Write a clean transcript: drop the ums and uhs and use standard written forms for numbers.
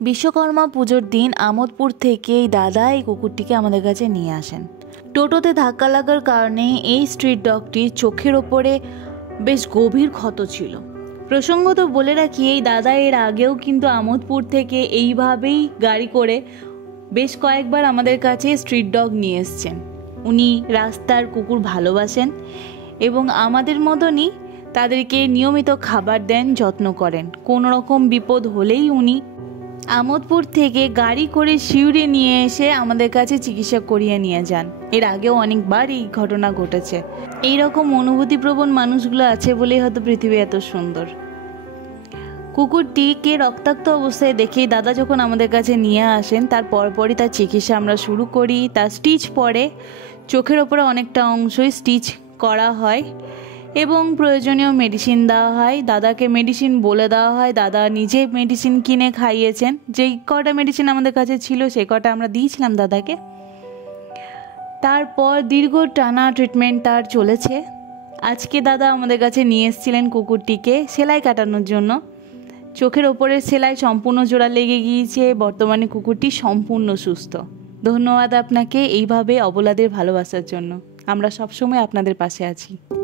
বিশ্বকর্মা পুজোর দিন আমোদপুর থেকে এই দাদা এই কুকুরটিকে আমাদের কাছে নিয়ে আসেন। টোটোতে ধাক্কা লাগার কারণে এই স্ট্রিট ডগটির চোখের ওপরে বেশ গভীর ক্ষত ছিল। প্রসঙ্গত বলে রাখি, এই দাদা এর আগেও কিন্তু আমোদপুর থেকে এইভাবেই গাড়ি করে বেশ কয়েকবার আমাদের কাছে স্ট্রিট ডগ নিয়ে এসছেন। উনি রাস্তার কুকুর ভালোবাসেন এবং আমাদের মতনই তাদেরকে নিয়মিত খাবার দেন, যত্ন করেন। কোনো রকম বিপদ হলেই উনি আমোদপুর থেকে গাড়ি করে শিউরে নিয়ে এসে আমাদের কাছে চিকিৎসা করিয়ে নিয়ে যান। এর আগেও অনেকবার এই ঘটনা ঘটেছে। এই রকম অনুভূতিপ্রবণ মানুষগুলো আছে বলেই হয়তো পৃথিবী এত সুন্দর। কুকুরটিকে রক্তাক্ত অবস্থায় দেখেই দাদা যখন আমাদের কাছে নিয়ে আসেন, তার পরপরই তার চিকিৎসা আমরা শুরু করি। তার স্টিচ পড়ে, চোখের ওপরে অনেকটা অংশই স্টিচ করা হয় এবং প্রয়োজনীয় মেডিসিন দেওয়া হয়। দাদাকে মেডিসিন বলে দেওয়া হয়, দাদা নিজে মেডিসিন কিনে খাইয়েছেন। যেই কটা মেডিসিন আমাদের কাছে ছিল সেই কটা আমরা দিয়েছিলাম দাদাকে। তারপর দীর্ঘ টানা ট্রিটমেন্ট তার চলেছে। আজকে দাদা আমাদের কাছে নিয়ে এসেছিলেন কুকুরটিকে সেলাই কাটানোর জন্য। চোখের ওপরের সেলাই সম্পূর্ণ জোড়া লেগে গিয়েছে। বর্তমানে কুকুরটি সম্পূর্ণ সুস্থ। ধন্যবাদ আপনাকে এইভাবে অবলাদের ভালোবাসার জন্য। আমরা সবসময় আপনাদের পাশে আছি।